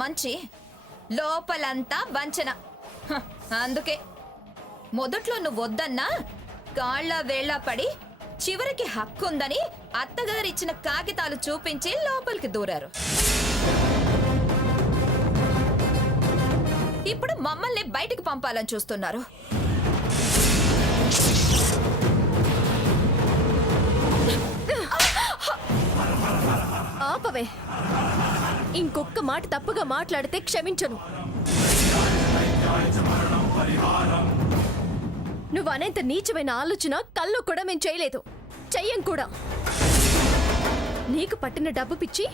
మంచి, లోపలంతా వంచన. హ, అందుకే మొదట్లో నువ్వు వద్దన్నా కాళ్ళ వేళ్ళ పడి చివరికి హక్కుందని అత్తగారిచ్చిన కాగితాలు చూపించి లోపలికి దూరారు. ఇప్పుడు మమ్మల్ని బయటికి పంపాలని చూస్తున్నారు. ఆపవే, ఇంకొక్క మాట తప్పుగా మాట్లాడితే క్షమించను. నువ్వు అనేంత నీచమైన ఆలోచన కల్లో కూడా మేము చేయలేదు, చెయ్యం కూడా. నీకు పట్టిన డబ్బు పిచ్చి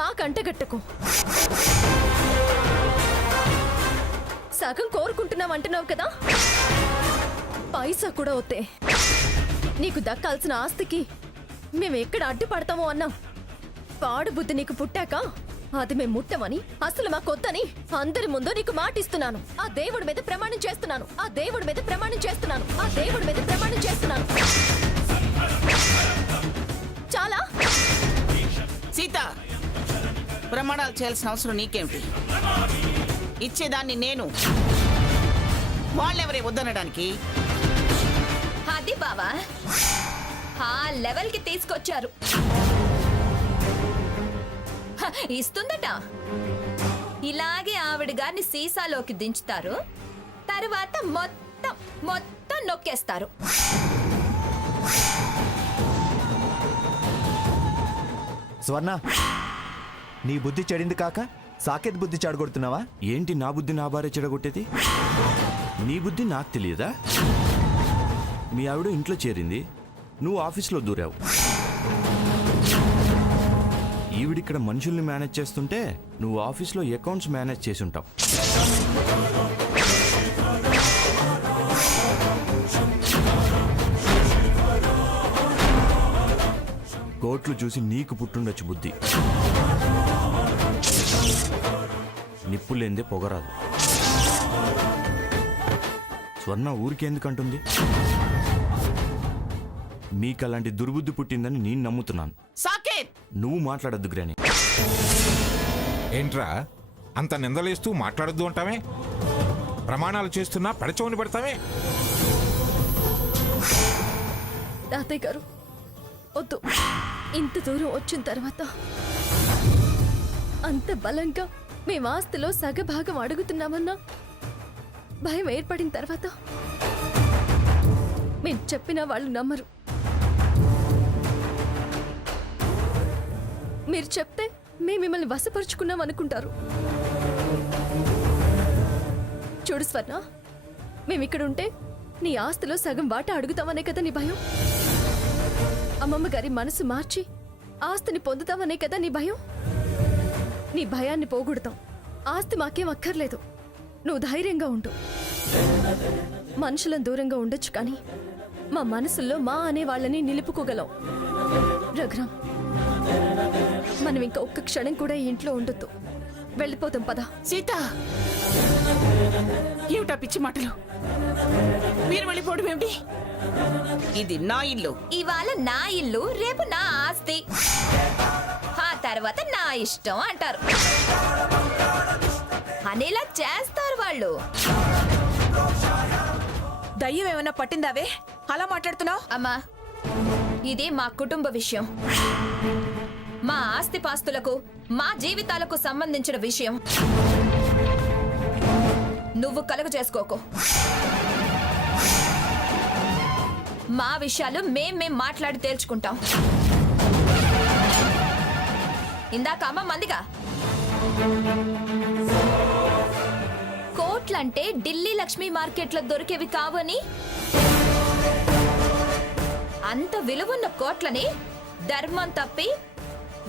మాకంటగట్టకు. సగం కోరుకుంటున్నావు అంటున్నావు కదా, పైసా కూడా వద్దే. నీకు దక్కాల్సిన ఆస్తికి మేము ఎక్కడ అడ్డుపడతామో అన్నాం. పాడు బుద్ధి నీకు పుట్టాక అది మేము ముట్టమని, అసలు మాకొద్దని అందరి ముందు నీకు మాటిస్తున్నాను. ఆ దేవుడి మీద ప్రమాణం చేస్తున్నాను, ఆ దేవుడి మీద ప్రమాణం చేస్తున్నాను, ఆ దేవుడి మీద ప్రమాణం చేస్తున్నాను. చాలా. సీత, ప్రమాణాలు చేయాల్సిన అవసరం నీకేమిటి? ఇచ్చేదాన్ని నేను, వాళ్ళెవరే వద్దనడానికి? అది బావా, ఆ లెవెల్కి తీసుకొచ్చారు. ఇస్తుందట. ఇలాగే ఆవిడ గారిని సీసాలోకి దించుతారు, తర్వాత మొత్తం మొత్తం నొక్కేస్తారు. స్వర్ణ, నీ బుద్ధి చెడింది కాక సాకేత్ బుద్ధి చెడగొడుతున్నావా? ఏంటి నా బుద్ధి నా భార్య చెడగొట్టేది? నీ బుద్ధి నాకు తెలియదా? మీ ఆవిడ ఇంట్లో చేరింది, నువ్వు ఆఫీస్లో దూరావు. ఈవిడిక్కడ మనుషుల్ని మేనేజ్ చేస్తుంటే నువ్వు ఆఫీస్లో అకౌంట్స్ మేనేజ్ చేసి ఉంటావు. కోట్లు చూసి నీకు పుట్టుండొచ్చు బుద్ధి. నిప్పులేందే పొగరాదు. స్వర్ణ ఊరికెందుకంటుంది? మీకు అలాంటి దుర్బుద్ధి పుట్టిందని నేను నమ్ముతున్నాను. సాకేత్, నువ్వు మాట్లాడద్దు గ్రాని. ఏంట్రా అంత నిందలేస్తూ మాట్లాడద్దు అంటావే? ప్రమాణాలు చేస్తున్నా పడచవని పెడతావే? తాతయ్య గారు వద్దు. ఇంత దూరం వచ్చిన తర్వాత అంత బలంగా మేము ఆస్తిలో సగభాగం అడుగుతున్నామన్నా భయం ఏర్పడిన తర్వాత మేము చెప్పినా వాళ్ళు నమ్మరు. మీరు చెప్తే మేము మిమ్మల్ని వశపరుచుకున్నాం అనుకుంటారు. చూడు స్వర్ణ, మేమిక్కడుంటే నీ ఆస్తిలో సగం వాటా అడుగుతామనే కదా నీ భయం. అమ్మమ్మ గారి మనసు మార్చి ఆస్తిని పొందుతామనే కదా నీ భయం. నీ భయాన్ని పోగొడతాం. ఆస్తి మాకేం అక్కర్లేదు, నువ్వు ధైర్యంగా ఉండు. మనుషులను దూరంగా ఉండొచ్చు కానీ మా మనసుల్లో మా అనే వాళ్ళని నిలుపుకోగలం. రఘురామ్, మనం ఇంకా ఒక్క క్షణం కూడా ఈ ఇంట్లో ఉండొద్దు. వెళ్ళిపోతాం పద. సీత, ఏమిటా పిచ్చి మాటలు? మీరు వెళ్ళిపోవడం ఏమిటి? ఇది నా ఇల్లు. ఇవాళ నా ఇల్లు, రేపు నా ఆస్తి, ఆ తర్వాత నా ఇష్టం అంటారు. అనేలా చేస్తారు వాళ్ళు. దయ్యం ఏమన్నా పట్టిందావే అలా మాట్లాడుతున్నావు? అమ్మా, ఇది మా కుటుంబ విషయం, మా ఆస్తిపాస్తులకు, మా జీవితాలకు సంబంధించిన విషయం. నువ్వు కలుగు చేసుకోకు. మా విషయాలు మేం మాట్లాడి తేల్చుకుంటాం. ఇందాక అమ్మ మందిగా కోట్లంటే ఢిల్లీ లక్ష్మీ మార్కెట్లో దొరికేవి కావని, అంత విలువన్న కోట్లని ధర్మం తప్పి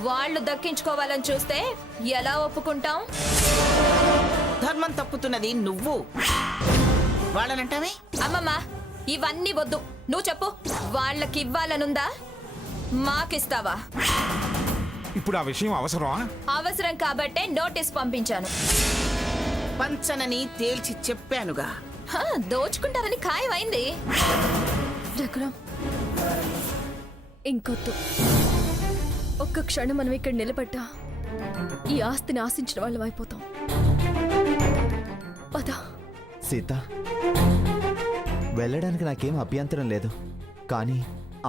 వాళ్ళు దక్కించుకోవాలని చూస్తే ఎలా ఒప్పుకుంటాం? ధర్మం తప్పుతున్నది నువ్వు, వాళ్ళనంటావే? అమ్మమ్మ, ఇవన్నీ వద్దు. నువ్వు చెప్పు, వాళ్ళకి ఇవ్వాలనుందా? మాకిస్తావా? ఇప్పుడు ఆ విషయం అవసరమా? అవసరం కాబట్టే నోటీస్ పంపించాను. పంచనని తేల్చి చెప్పానుగా. దోచుకుంటారని ఖాయమైంది. రఘురామ్, ఇంకొద్దు. ఒక్క క్షణం మనం ఇక్కడ నిలబడ్డా ఈ ఆస్తిని ఆశించిన వాళ్ళం అయిపోతాం. సీత, వెళ్ళడానికి నాకేం అభ్యంతరం లేదు, కానీ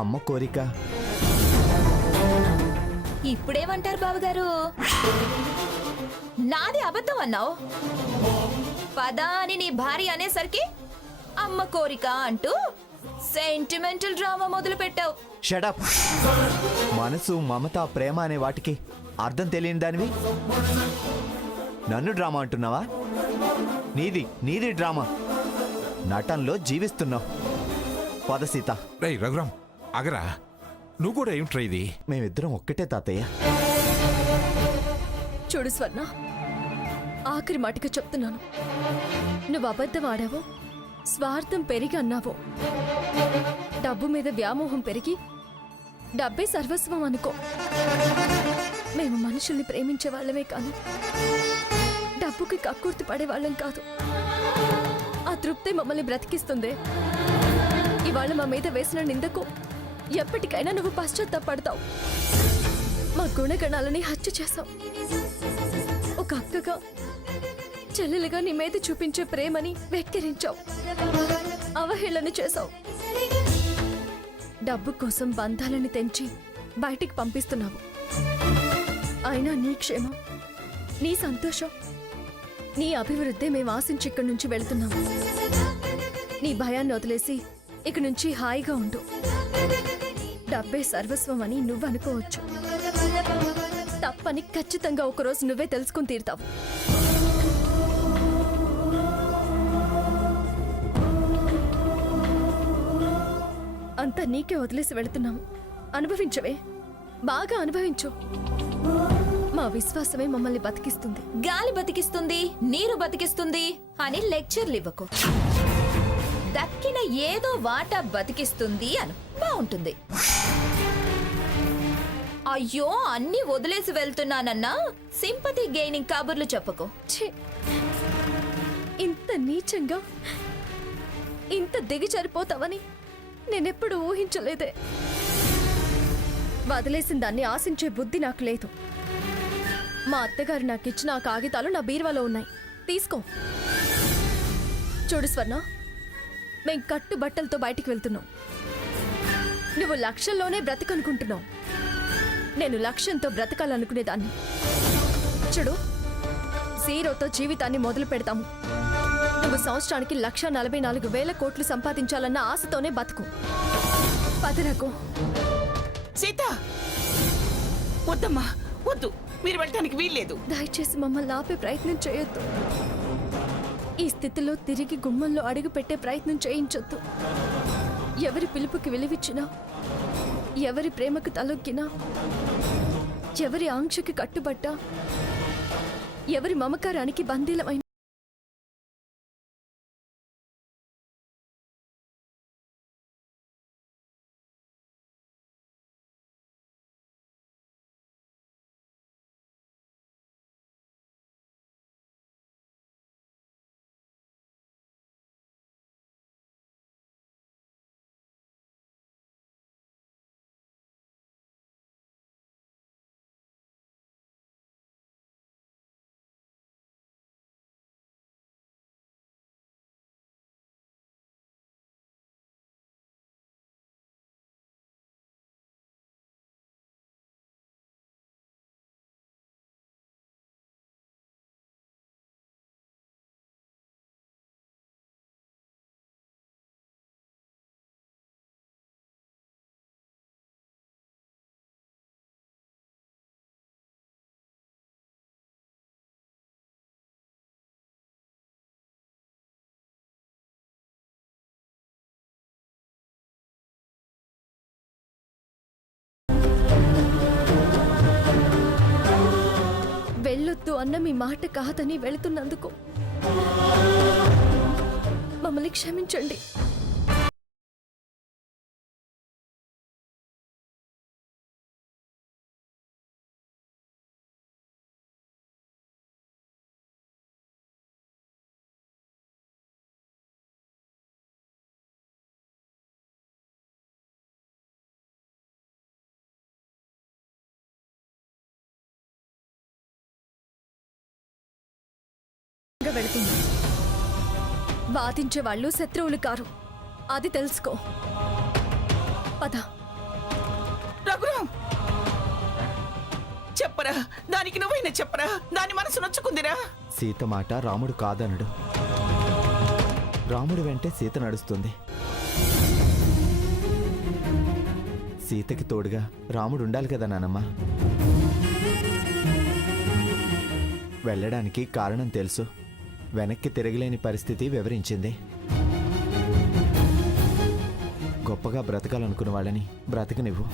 అమ్మ కోరిక. ఇప్పుడేమంటారు బావగారు? నాది అబద్ధం అన్నావు. పదా అని నీ భార్య అనేసరికి అమ్మ కోరిక అంటూ సెంటిమెంటల్ డ్రామా మొదలు పెట్టావు. షడప్. మనసు, మమత, ప్రేమ అనే వాటికి అర్థం తెలియని దానివి నన్ను డ్రామా అంటున్నావా? నీది డ్రామా. నటనలో జీవిస్తున్నావు. పద సీత. రేయ్ రఘురామ్, అగరా, నువ్వు కూడా ఏమిట్రా ఇది? మేమిద్దరం ఒక్కటే తాతయ్య. చూడు స్వర్ణ, ఆఖరి మాటగా చెప్తున్నాను. నువ్వు అబద్ధం ఆడావో, స్వార్థం పెరిగి అన్నావో, డబ్బు మీద వ్యామోహం పెరిగి డబ్బే సర్వస్వం అనుకో. మేము మనుషుల్ని ప్రేమించే వాళ్ళమే కాదు, డబ్బుకి కక్కుర్తి పడేవాళ్ళం కాదు. ఆ తృప్తే మమ్మల్ని బ్రతికిస్తుంది. ఇవాళ మా మీద వేసిన నిందకు ఎప్పటికైనా నువ్వు పశ్చాత్తాపడతావు. మా గుణగణాలని హత్య చేశావు. ఒక అక్కగా, చెల్లెలుగా నీ మీద చూపించే ప్రేమని వెక్కిరించావు, అవహేళన చేశావు. డబ్బు కోసం బంధాలను తెంచి బయటికి పంపిస్తున్నావు. అయినా నీ క్షేమం, నీ సంతోషం, నీ అభివృద్ధి మేము ఆశించి ఇక్కడి నుంచి వెళుతున్నాము. నీ భయాన్ని వదిలేసి ఇక నుంచి హాయిగా ఉండు. డబ్బే సర్వస్వం అని నువ్వు అనుకోవచ్చు, తప్పని ఖచ్చితంగా ఒకరోజు నువ్వే తెలుసుకుని తీరుతావు. అంతా నీకే వదిలేసి వెళుతున్నాము. అనుభవించవే, బాగా అనుభవించు. మా విశ్వాసమే మమ్మల్ని బతికిస్తుంది. గాలి బతికిస్తుంది, నీరు బతికిస్తుంది అని లెక్చర్లు ఇవ్వకు. దక్కిన ఏదో వాటా బతికిస్తుంది అను, బాగుంటుంది. అయ్యో అన్ని వదిలేసి వెళ్తున్నానన్నా సింపతి గెయినింగ్ కబుర్లు చెప్పకు. ఛీ! ఇంత నీచంగా, ఇంత దిగజారిపోతావని నేనెప్పుడు ఊహించలేదే. వదిలేసిన దాన్ని ఆశించే బుద్ధి నాకు లేదు. మా అత్తగారు నాకు ఇచ్చిన ఆ కాగితాలు నా బీరువాలో ఉన్నాయి, తీసుకో. చూడు స్వర్ణ, మేం కట్టు బట్టలతో బయటికి వెళ్తున్నాం. నువ్వు లక్ష్యంలోనే బ్రతకనుకుంటున్నావు. నేను లక్ష్యంతో బ్రతకాలనుకునేదాన్ని. చూడు, జీరోతో జీవితాన్ని మొదలు పెడతాము. నువ్వు సంవత్సరానికి 1,44,000 కోట్లు సంపాదించాలన్న ఆశతోనే బతుకు. పదరకు. సీత, వద్దమ్మా, వద్దు, మీరు వెళ్ళటానికి వీల్లేదు. దయచేసి మమ్మల్ని ఆపే ప్రయత్నం చేయొద్దు. ఈ స్థితిలో తిరిగి గుమ్మంలో అడుగు పెట్టే ప్రయత్నం చేయించొద్దు. ఎవరి పిలుపుకి విలువిచ్చినా, ఎవరి ప్రేమకు తలొక్కినా, ఎవరి ఆంక్షకి కట్టుబట్టా, ఎవరి మమకారానికి బందీలమైన వెళ్ళొద్దు అన్న మీ మాట కాదని వెళుతున్నందుకు మమ్మల్ని క్షమించండి. వెళుతుంది. వాదించే వాళ్ళు శత్రువులు కారు, అది తెలుసుకో. పద. రఘురాం, చెప్పరా, దానికి నువ్వైనా చెప్పరా, దాని మనసు నొచ్చుకుందిరా. సీత మాట రాముడు కాదనడు. రాముడు వెంటే సీత నడుస్తుంది. సీతకి తోడుగా రాముడు ఉండాలి కదా నానమ్మ. వెళ్ళడానికి కారణం తెలుసు. వెనక్కి తిరగలేని పరిస్థితి వివరించింది. గొప్పగా బ్రతకాలనుకున్న వాళ్ళని బ్రతకనివ్వు.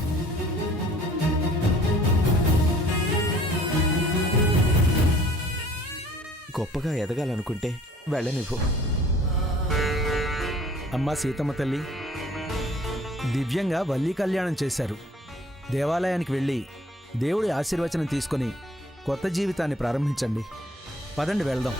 గొప్పగా ఎదగాలనుకుంటే వెళ్ళనివ్వు. అమ్మా సీతమ్మ తల్లి, దివ్యంగా వల్లీ కళ్యాణం చేశారు. దేవాలయానికి వెళ్ళి దేవుడి ఆశీర్వచనం తీసుకొని కొత్త జీవితాన్ని ప్రారంభించండి. పదండి వెళ్దాం.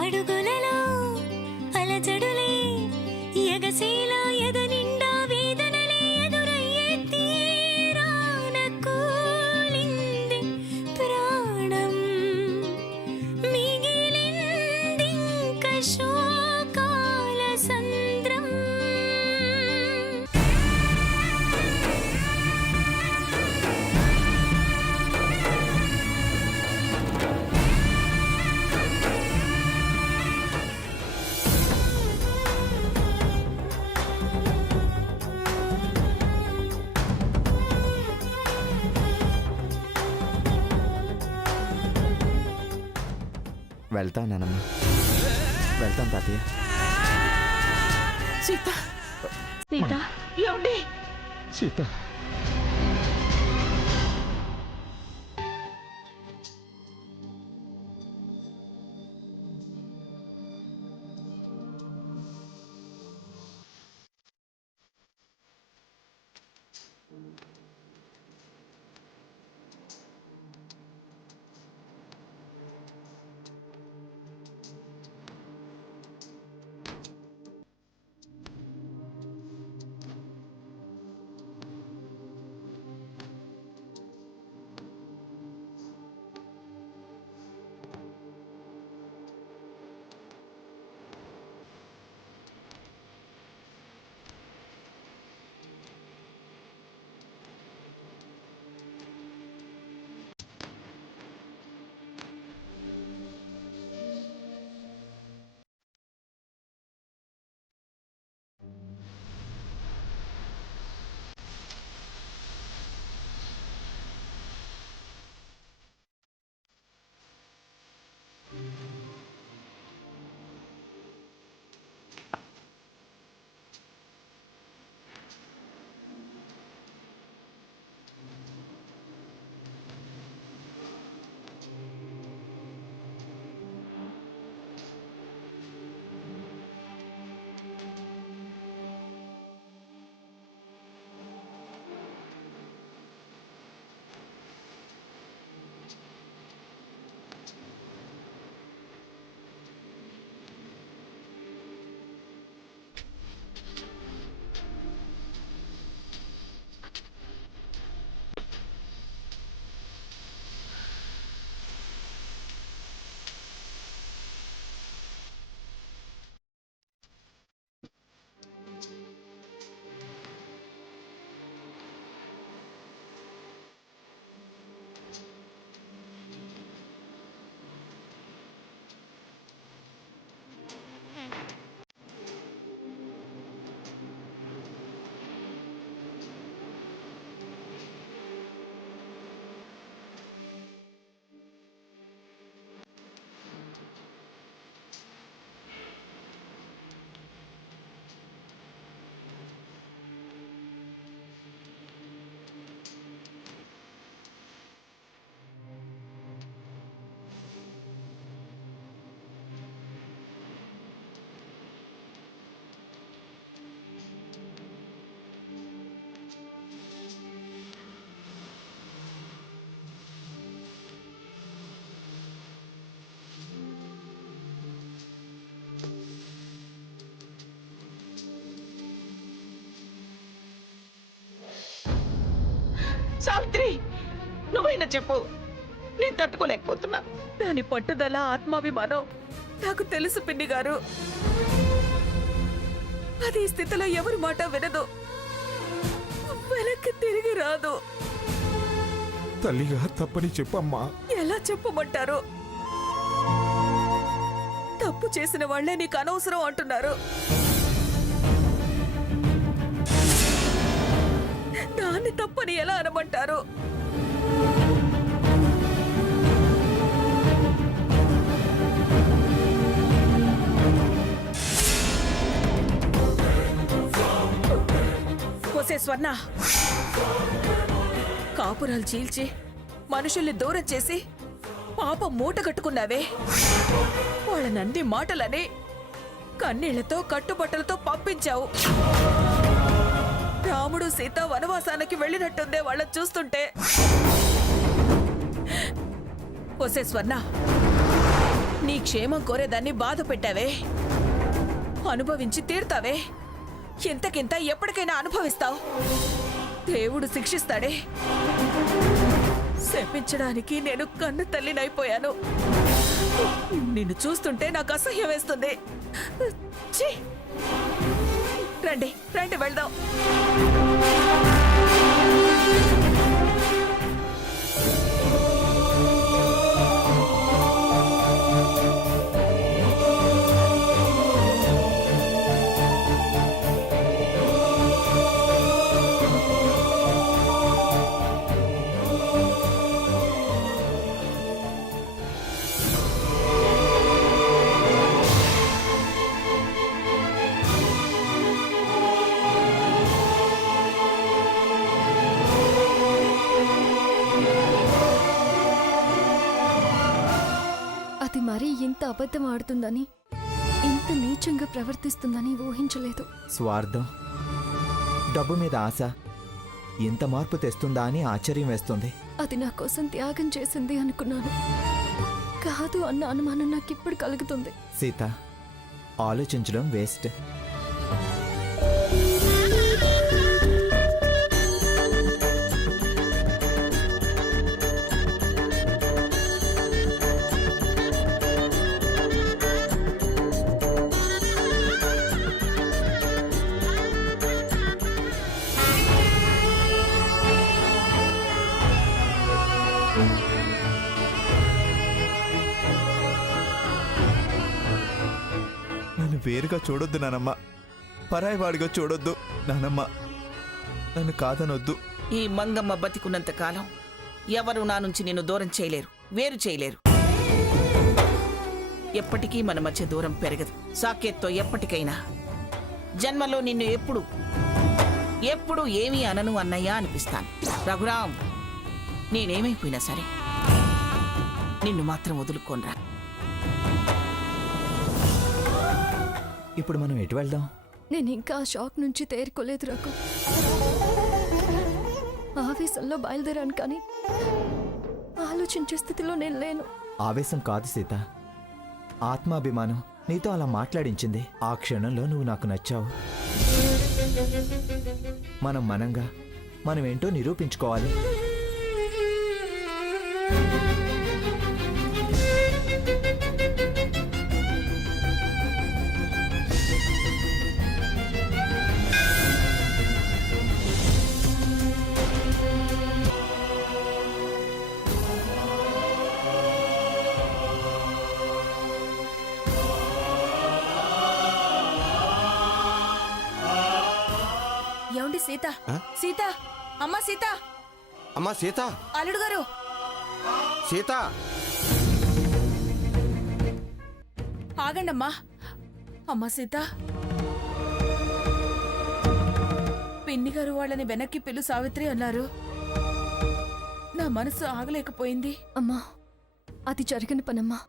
అడుగులలో అలజడులే ఎగసేలా ఎదనిండా వేదనలే ఎదురయ్యే తీరాన కూలింది ప్రాణం. మిగిలిందింక శోకాల సంద్రం. వెళ్తాను నానమ్మ, వెళ్తాను తాతయ్య. సీత, ఏమండి? సీత, సావిత్రి, నువ్వైనా చెప్పు, నేను తట్టుకోలేకపోతున్నా. దాని పట్టుదల, ఆత్మాభిమానం నాకు తెలుసు పిన్ని గారు. అది ఈ స్థితిలో ఎవరి మాట వినదు, వెనక్కి తిరిగి రాదు. తల్లిగా తప్పని చెప్పమ్మా. ఎలా చెప్పమంటారు? తప్పు చేసిన వాళ్లే నీకు అనవసరం అంటున్నారు. దాన్ని తప్పని ఎలా అనమంటారు? ఒసే స్వర్ణ, కాపురాలు చీల్చి మనుషుల్ని దూరం చేసి పాప మూట కట్టుకున్నావే, వాళ్ళనన్ని మాటలని కన్నీళ్లతో కట్టుబట్టలతో పంపించావు. రాముడు సీత వనవాసానికి వెళ్ళినట్టుందే వాళ్ళని చూస్తుంటే. ఒసే స్వర్ణ, నీ క్షేమం కోరేదాన్ని బాధ పెట్టావే, అనుభవించి తీరుతావే. ఇంతకింత ఎప్పటికైనా అనుభవిస్తావు. దేవుడు శిక్షిస్తాడే. శపించడానికి నేను కన్ను తల్లినైపోయాను. నిన్ను చూస్తుంటే నాకు అసహ్యం వేస్తుంది. ఛీ! రండి రండి వెళ్దాం. అది మరీ ఇంత అబద్ధం ఆడుతుందని, ఇంత నీచంగా ప్రవర్తిస్తుందని ఊహించలేదు. స్వార్థం, డబ్బు మీద ఆశ ఎంత మార్పు తెస్తుందా అని ఆశ్చర్యం వేస్తుంది. అది నా కోసం త్యాగం చేసింది అనుకున్నాను. కాదు అన్న అనుమానం నాకిప్పుడు కలుగుతుంది. సీత, ఆలోచించడం వేస్ట్. నన్ను వేరుగా చూడొద్దు నానమ్మ, పరాయివాడిగా చూడొద్దు నానమ్మ, నన్ను కాదనొద్దు. ఈ మంగమ్మ బతికున్నంత కాలం ఎవరు నా నుంచి నిన్ను దూరం చేయలేరు, వేరు చేయలేరు. ఎప్పటికీ మన మధ్య దూరం పెరగదు. సాకేత్తో ఎప్పటికైనా జన్మలో నిన్ను ఎప్పుడు ఏమీ అనను అన్నయ్యా అనిపిస్తాను. రఘురామ్, నేనేమైపోయినా సరే నిన్ను మాత్రం వదులుకోనరా. ఇప్పుడు మనం ఎటు వెళ్దాం? నేను ఇంకా ఆ షాక్ నుంచి తేరుకోలేదు రఘు. ఆవేశంలో బయలుదేరాను, కానీ ఆలోచించే స్థితిలో నేను లేను. ఆవేశం కాదు సీత, ఆత్మాభిమానం నీతో అలా మాట్లాడించింది. ఆ క్షణంలో నువ్వు నాకు నచ్చావు. మనంగా మనమేంటో నిరూపించుకోవాలి. ఏమండి సీత, సీత, అమ్మా సీత, అమ్మా సీత, అల్లుడు గారు. సీత, ఆగండమ్మా. అమ్మా సీత, పిన్ని గారు వాళ్ళని వెనక్కి పిలు సావిత్రి అన్నారు. నా మనసు ఆగలేకపోయింది. అమ్మా, అది జరగని పనమ్మా.